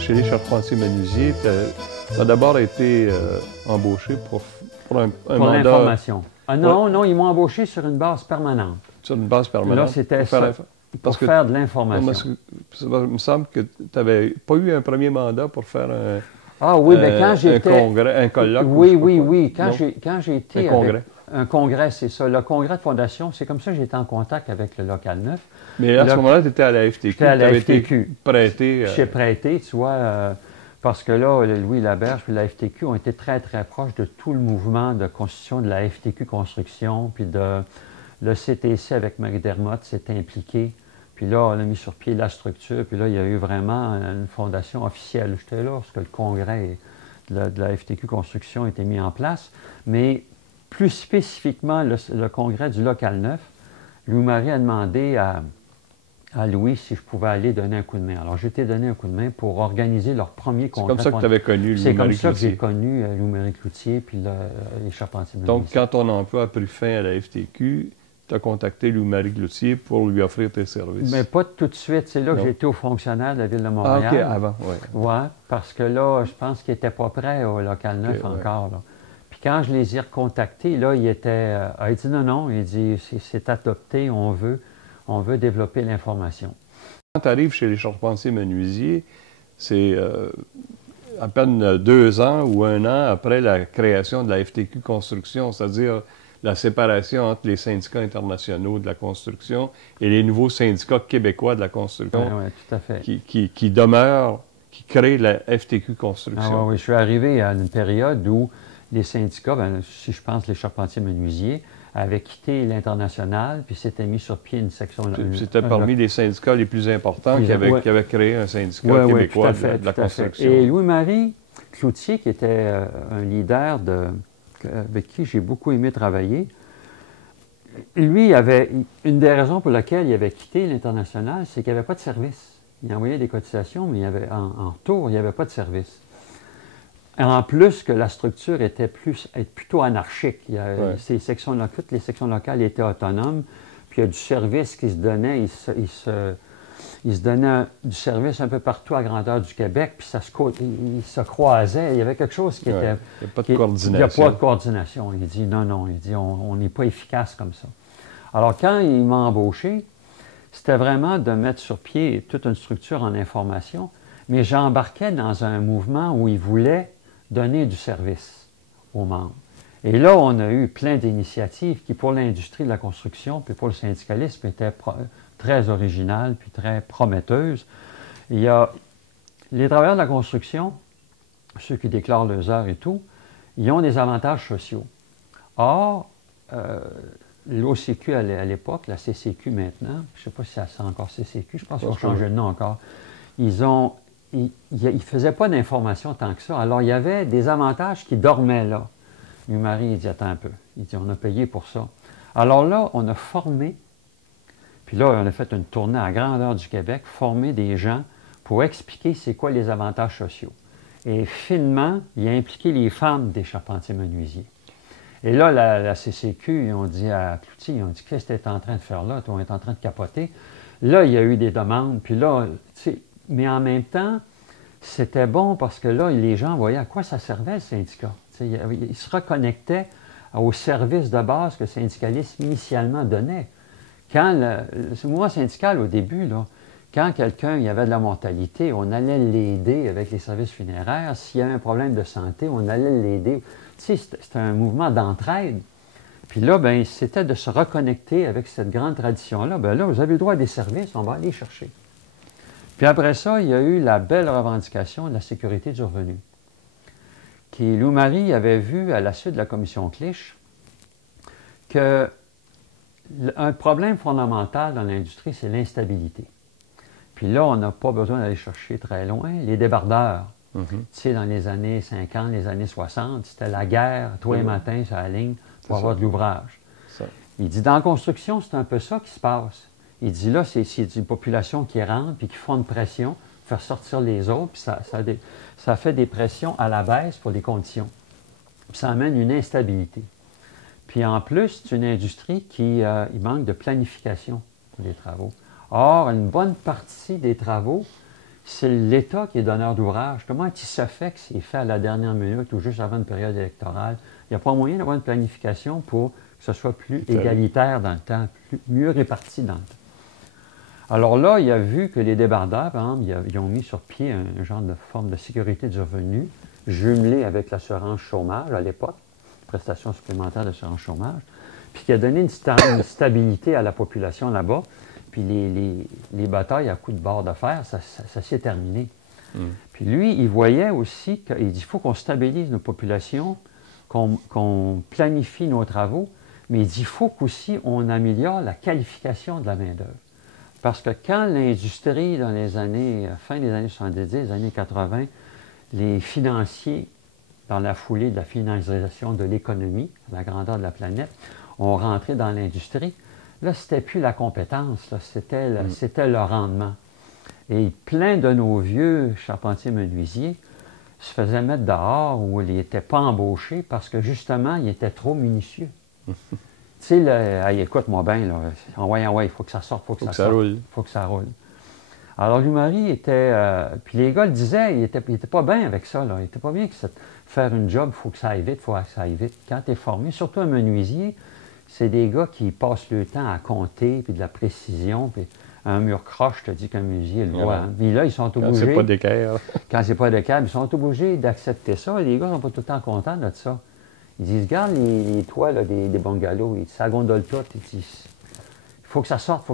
Chez les charpentiers menuisiers, tu as d'abord été embauché pour un mandat... Pour l'information. Ah non, ouais. non, ils m'ont embauché sur une base permanente. Sur une base permanente? Là, c'était pour faire de l'information. Il me semble que tu n'avais pas eu un premier mandat pour faire un... Ah oui, bien quand j'étais... Un congrès, un colloque? Oui. Quand j'ai été... Un congrès. Un congrès, c'est ça. Le congrès de fondation, c'est comme ça que j'étais en contact avec le Local 9. Mais à ce moment-là, tu étais à la FTQ. J'étais à la FTQ. Été prêté. J'ai prêté, tu vois, parce que là, Louis Laberge et la FTQ ont été très, très proches de tout le mouvement de constitution de la FTQ Construction, puis le CTC avec McDermott s'est impliqué. Puis là, on a mis sur pied la structure, puis là, il y a eu vraiment une fondation officielle. J'étais là lorsque le congrès de la FTQ Construction a été mis en place, mais plus spécifiquement, le congrès du Local 9, Louis-Marie a demandé à Louis si je pouvais aller donner un coup de main. Alors, j'ai été donné un coup de main pour organiser leur premier congrès. C'est comme ça que tu avais connu Louis-Marie Cloutier. C'est comme ça que j'ai connu Louis-Marie Cloutier puis les charpentiers menuisiers. Donc, quand ton emploi a pris fin à la FTQ, tu as contacté Louis-Marie Cloutier pour lui offrir tes services. Mais pas tout de suite. C'est là que j'ai été au fonctionnaire de la Ville de Montréal. Ah, OK, avant, oui. Oui, parce que là, je pense qu'il n'était pas prêt au Local 9 encore. Là. Puis quand je les ai recontactés, là, il dit non, il dit c'est adopté, on veut développer l'information. Quand tu arrives chez les charpentiers menuisiers, c'est à peine 2 ans ou 1 an après la création de la FTQ Construction, c'est-à-dire la séparation entre les syndicats internationaux de la construction et les nouveaux syndicats québécois de la construction tout à fait. qui demeurent, qui créent la FTQ Construction. Oui, je suis arrivé à une période où les syndicats, si je pense les charpentiers menuisiers, avaient quitté l'International, puis s'étaient mis sur pied une section... C'était parmi les syndicats les plus importants qui avaient créé un syndicat québécois de la construction. Et Louis-Marie Cloutier, qui était un leader avec qui j'ai beaucoup aimé travailler, lui, une des raisons pour lesquelles il avait quitté l'International, c'est qu'il n'y avait pas de service. Il envoyait des cotisations, mais en retour, il n'y avait pas de service. En plus que la structure était plutôt anarchique. Toutes les sections locales étaient autonomes, puis il y a du service qui se donnait. Il se donnait du service un peu partout à grandeur du Québec, puis il se croisait. Il y avait quelque chose qui était... Il n'y a pas de coordination. Il n'y a pas de coordination. Il dit non, il dit on n'est pas efficace comme ça. Alors quand il m'a embauché, c'était vraiment de mettre sur pied toute une structure en information, mais j'embarquais dans un mouvement où il voulait donner du service aux membres. Et là, on a eu plein d'initiatives qui, pour l'industrie de la construction, puis pour le syndicalisme, étaient très originales, puis très prometteuses. Il y a les travailleurs de la construction, ceux qui déclarent leurs heures et tout, ils ont des avantages sociaux. Or, l'OCQ à l'époque, la CCQ maintenant, je ne sais pas si c'est encore CCQ, je pense qu'ils ont changé de nom encore, ils ne faisaient pas d'information tant que ça. Alors, il y avait des avantages qui dormaient là. Louis-Marie, il dit, attends un peu. Il dit, on a payé pour ça. Alors là, on a formé, puis là, on a fait une tournée à grandeur du Québec, former des gens pour expliquer c'est quoi les avantages sociaux. Et finement, il a impliqué les femmes des charpentiers menuisiers. Et là, la CCQ, ils ont dit à Cloutier, ils ont dit, qu'est-ce que tu es en train de faire là? On est en train de capoter. Là, il y a eu des demandes, puis là, tu sais, mais en même temps, c'était bon parce que là, les gens voyaient à quoi ça servait le syndicat. Ils se reconnectaient au service de base que le syndicalisme initialement donnait. Quand le mouvement syndical, au début, là, quand quelqu'un y avait de la mortalité, on allait l'aider avec les services funéraires. S'il y avait un problème de santé, on allait l'aider. Tu sais, c'était un mouvement d'entraide. Puis là, ben, c'était de se reconnecter avec cette grande tradition-là. Bien là, vous avez le droit à des services, on va aller les chercher. Puis après ça, il y a eu la belle revendication de la sécurité du revenu, qui Louis-Marie avait vu à la suite de la commission Clich qu'un problème fondamental dans l'industrie, c'est l'instabilité. Puis là, on n'a pas besoin d'aller chercher très loin. Les débardeurs, tu sais, dans les années 50, les années 60, c'était la guerre, tous les matins sur la ligne, pour avoir de l'ouvrage. Il dit, dans la construction, c'est un peu ça qui se passe. Il dit, là, c'est une population qui rentre puis qui font une pression. faire sortir les autres, puis ça fait des pressions à la baisse pour les conditions. Puis ça amène une instabilité. Puis en plus, c'est une industrie qui il manque de planification pour les travaux. Or, une bonne partie des travaux, c'est l'État qui est donneur d'ouvrage. Comment il se fait que c'est fait à la dernière minute ou juste avant une période électorale? Il n'y a pas moyen d'avoir une planification pour que ce soit plus égalitaire dans le temps, mieux réparti dans le temps. Alors là, il a vu que les débardeurs, par exemple, ils ont mis sur pied un genre de forme de sécurité du revenu jumelée avec l'assurance chômage à l'époque, prestation supplémentaire d'assurance chômage, puis qui a donné une stabilité à la population là-bas. Puis les batailles à coups de barre de fer, ça s'est terminé. Puis lui, il voyait aussi qu'il dit, il faut qu'on stabilise nos populations, qu'on planifie nos travaux, mais il dit, il faut qu'aussi on améliore la qualification de la main-d'œuvre. Parce que quand l'industrie, dans les années, fin des années 70, les années 80, les financiers, dans la foulée de la financiarisation de l'économie, à la grandeur de la planète, ont rentré dans l'industrie, là, c'était plus la compétence, c'était le rendement. Et plein de nos vieux charpentiers-menuisiers se faisaient mettre dehors où ils n'étaient pas embauchés parce que, justement, ils étaient trop minutieux. Tu sais, hey, écoute-moi bien, là, il faut que ça sorte, il faut que ça roule. Il faut que ça roule. Alors, Louis-Marie était... puis les gars le disaient, il était pas bien avec ça, là. Il n'était pas bien que faire une job, il faut que ça aille vite, il faut que ça aille vite. Quand tu es formé, surtout un menuisier, c'est des gars qui passent le temps à compter, puis de la précision, puis un mur croche, je te dis qu'un menuisier le voit. Hein. Puis là, ils sont obligés... Quand c'est pas d'équerre. Quand c'est pas d'équerre, ils sont obligés d'accepter ça. Et les gars ne sont pas tout le temps contents de ça. Ils disent, regarde les toits là, des bungalows, ça gondole tout. Ils disent, il faut que ça sorte,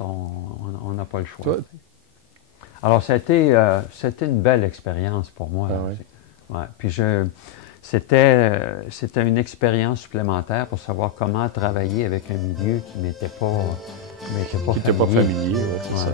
on n'a pas le choix. Alors, c'était une belle expérience pour moi. Ouais. Puis c'était une expérience supplémentaire pour savoir comment travailler avec un milieu qui n'était pas familier. Qui n'était pas familier, oui, c'est ça.